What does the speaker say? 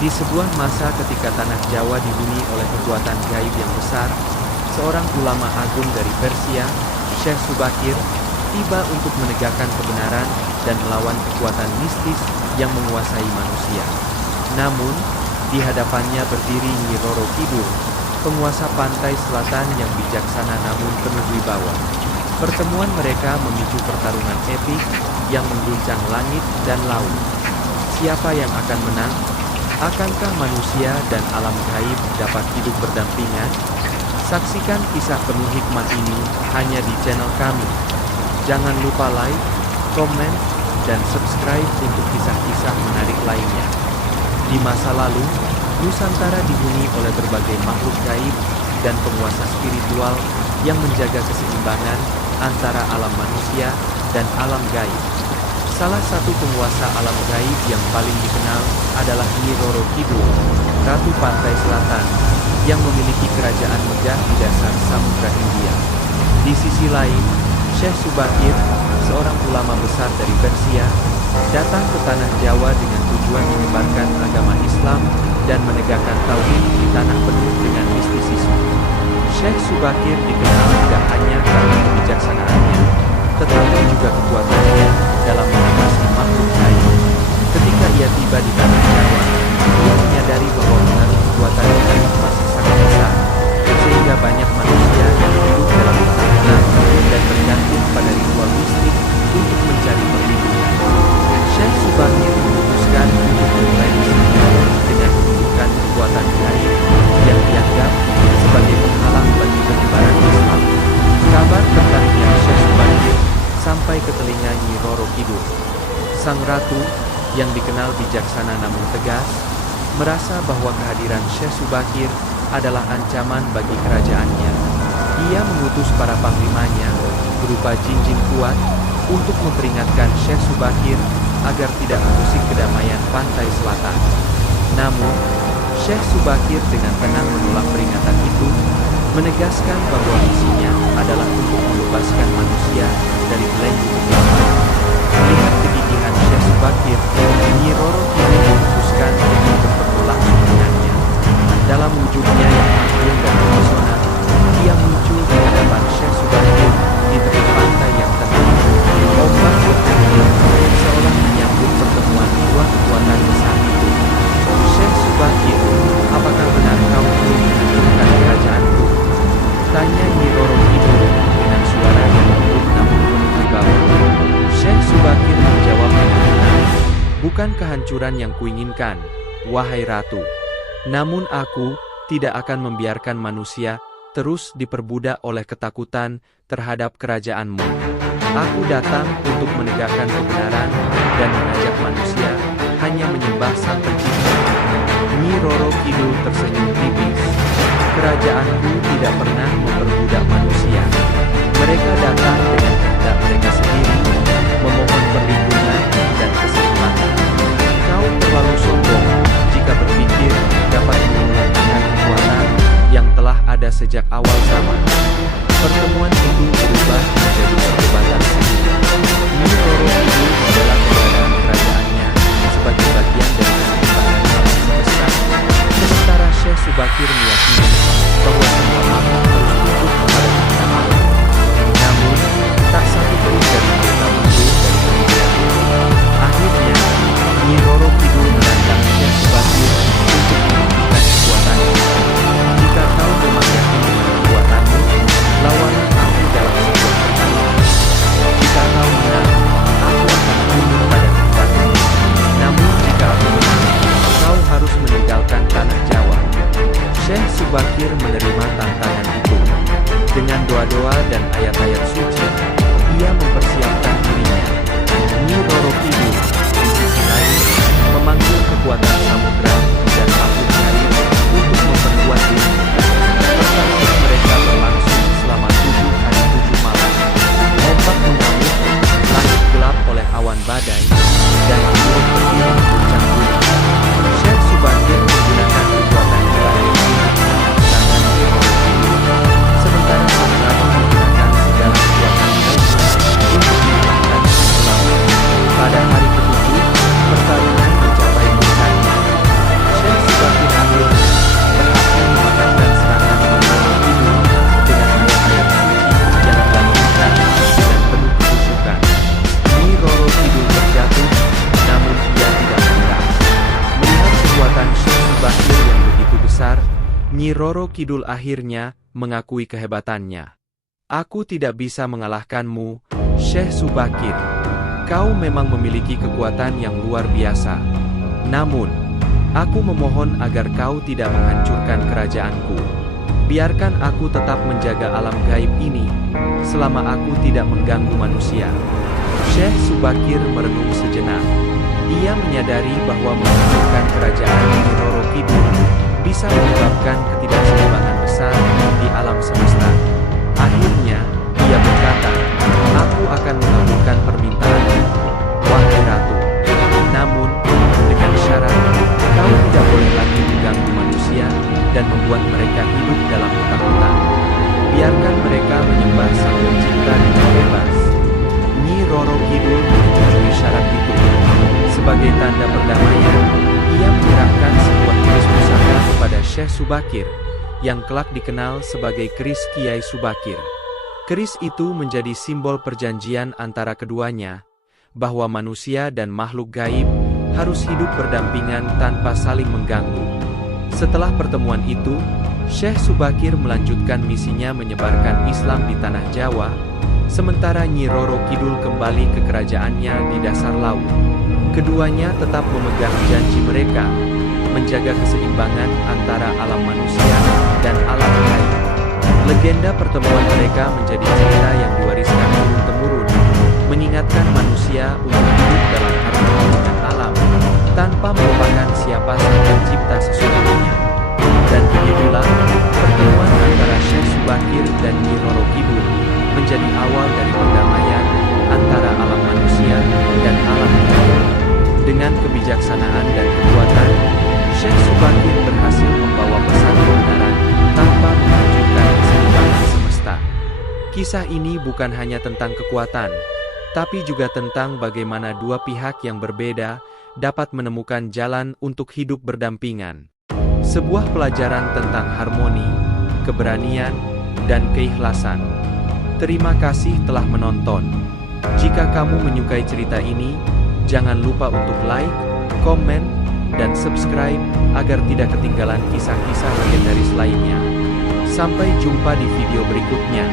Di sebuah masa ketika tanah Jawa dihuni oleh kekuatan gaib yang besar, seorang ulama agung dari Persia, Syekh Subakir, tiba untuk menegakkan kebenaran dan melawan kekuatan mistis yang menguasai manusia. Namun, di hadapannya berdiri Nyi Roro Kidul, penguasa pantai selatan yang bijaksana namun penuh wibawa. Pertemuan mereka memicu pertarungan epik yang mengguncang langit dan laut. Siapa yang akan menang? Akankah manusia dan alam gaib dapat hidup berdampingan? Saksikan kisah penuh hikmat ini hanya di channel kami. Jangan lupa like, komen, dan subscribe untuk kisah-kisah menarik lainnya. Di masa lalu, Nusantara dihuni oleh berbagai makhluk gaib dan penguasa spiritual yang menjaga keseimbangan antara alam manusia dan alam gaib. Salah satu penguasa alam gaib yang paling dikenal adalah Nyi Roro Kidul, Ratu Pantai Selatan, yang memiliki kerajaan megah di dasar Samudra Hindia. Di sisi lain, Syekh Subakir, seorang ulama besar dari Persia, datang ke tanah Jawa dengan tujuan menyebarkan agama Islam dan menegakkan tauhid di tanah penuh dengan mistisisme. Syekh Subakir dikenal tidak hanya karena kebijaksanaannya, tetapi juga kekuatannya dalam mengatasi makhluk gaib. Ketika ia tiba di tanah Jawa, ia menyadari bahwa pengaruh kekuatan gaib masih sangat besar, sehingga banyak manusia yang hidup dalam ketakutan dan bergantung pada ritual mistik untuk mencari perlindungan. Syekh Subakir memutuskan untuk memulai misinya dengan menunjukkan kekuatan gaib yang dianggap sebagai penghalang bagi penyebaran Islam. Kabar tentang yang Syekh Subakir sampai ke telinga Nyi Roro Kidul. Sang ratu, yang dikenal bijaksana namun tegas, merasa bahwa kehadiran Syekh Subakir adalah ancaman bagi kerajaannya. Ia mengutus para panglimanya, berupa jin-jin kuat, untuk memperingatkan Syekh Subakir agar tidak mengusik kedamaian pantai selatan. Namun, Syekh Subakir dengan tenang menolak peringatan itu, menegaskan bahwa misinya adalah untuk membebaskan manusia dari belenggu kegelapan. Melihat kegigihan Syekh Subakir, Nyi Roro Kidul memutuskan untuk bertemu langsung dengannya. Dalam wujudnya yang agung dan mempesona, ia muncul di hadapan Syekh Subakir di tepi pantai yang tenang. Ombak bertiup seolah menyambut pertemuan dua kekuatan besar itu. Syekh Subakir, apakah benar kau ingin menghancurkan kerajaanku? Tanya Nyi Roro Kidul dengan suara yang lembut namun penuh wibawa. Syekh Subakir menjawab dengan tenang, bukan kehancuran yang kuinginkan, wahai ratu. Namun aku tidak akan membiarkan manusia terus diperbudak oleh ketakutan terhadap kerajaanmu. Aku datang untuk menegakkan kebenaran dan mengajak manusia hanya menyembah Sang Pencipta. Nyi Roro Kidul tersenyum tipis. Kerajaanku tidak pernah memperbudak manusia. Mereka datang dengan kehendak mereka sendiri, memohon perlindungan dan keseimbangan. Kau terlalu sombong jika berpikir dapat menggunakan kekuatan yang telah ada sejak awal zaman. Pertemuan itu berubah menjadi perdebatan sengit. Nyi Roro Kidul membela keberadaan kerajaannya sebagai bagian dari keseimbangan alam semesta, sementara Syekh Subakir meyakini bahwa semua makhluk harus tunduk kepada cipta alam. Namun, tak satu pun dari mereka mundur dari pemikiran itu. Akhirnya, Nyi Roro Kidul menantang Syekh Subakir untuk menunjukkan kekuatannya. Jika kau memang yakin dengan kekuatanmu, lawanlah aku dalam sebuah pertandingan. Jika kau menang, aku akan tunduk pada kehendakmu. Namun jika aku menang, kau harus meninggalkan tanah Jawa. Syekh Subakir menerima tantangan itu. Dengan doa-doa dan ayat-ayat suci, ia mempersiapkan dirinya. Nyi Roro Kidul, di sisi lain, memanggil kekuatan samudra dan makhluk gaib untuk memperkuat diri. Pertarungan mereka berlangsung selama 7 hari 7 malam. Ombak mengamuk, langit gelap oleh awan badai, dan gunung berdiri guncang gunung. Syekh Subakir menggunakan kekuatan ilahi untuk menangkap tangan Nyi Roro Kidul, sementara sang ratu menggunakan segala kekuatan Nyi Roro Kidul akhirnya mengakui kehebatannya. Aku tidak bisa mengalahkanmu, Syekh Subakir. Kau memang memiliki kekuatan yang luar biasa. Namun, aku memohon agar kau tidak menghancurkan kerajaanku. Biarkan aku tetap menjaga alam gaib ini, selama aku tidak mengganggu manusia. Syekh Subakir merenung sejenak. Ia menyadari bahwa menghancurkan kerajaan Nyi Roro Kidul bisa menyebabkan ketidakseimbangan besar di alam semesta. Akhirnya, ia berkata, "Aku akan mengabulkan permintaanmu, wahai ratu. Namun, dengan syarat, kau tidak boleh lagi mengganggu manusia dan membuat mereka hidup dalam ketakutan. Biarkan mereka menyembah Sang Pencipta dengan bebas." Nyi Roro Kidul menyetujui syarat itu. Sebagai tanda perdamaian, ia menyerahkan sebuah keris pusaka kepada Syekh Subakir, yang kelak dikenal sebagai keris Kiai Subakir. Keris itu menjadi simbol perjanjian antara keduanya, bahwa manusia dan makhluk gaib harus hidup berdampingan tanpa saling mengganggu. Setelah pertemuan itu, Syekh Subakir melanjutkan misinya menyebarkan Islam di tanah Jawa, sementara Nyi Roro Kidul kembali ke kerajaannya di dasar laut. Keduanya tetap memegang janji mereka, menjaga keseimbangan antara alam manusia dan alam gaib. Legenda pertemuan mereka menjadi cerita yang diwariskan turun-temurun, mengingatkan manusia untuk hidup dalam harmoni dengan alam, tanpa melupakan siapa Sang Pencipta sesungguhnya. Dan begitulah, pertemuan antara Syekh Subakir dan Nyi Roro Kidul menjadi awal dari perdamaian antara alam manusia dan alam gaib. Dengan kebijaksanaan dan kekuatan, Syekh Subakir berhasil membawa pesan kebenaran tanpa menghancurkan keseimbangan semesta. Kisah ini bukan hanya tentang kekuatan, tapi juga tentang bagaimana dua pihak yang berbeda dapat menemukan jalan untuk hidup berdampingan. Sebuah pelajaran tentang harmoni, keberanian, dan keikhlasan. Terima kasih telah menonton. Jika kamu menyukai cerita ini, jangan lupa untuk like, komen, dan subscribe agar tidak ketinggalan kisah-kisah legendaris lainnya. Sampai jumpa di video berikutnya.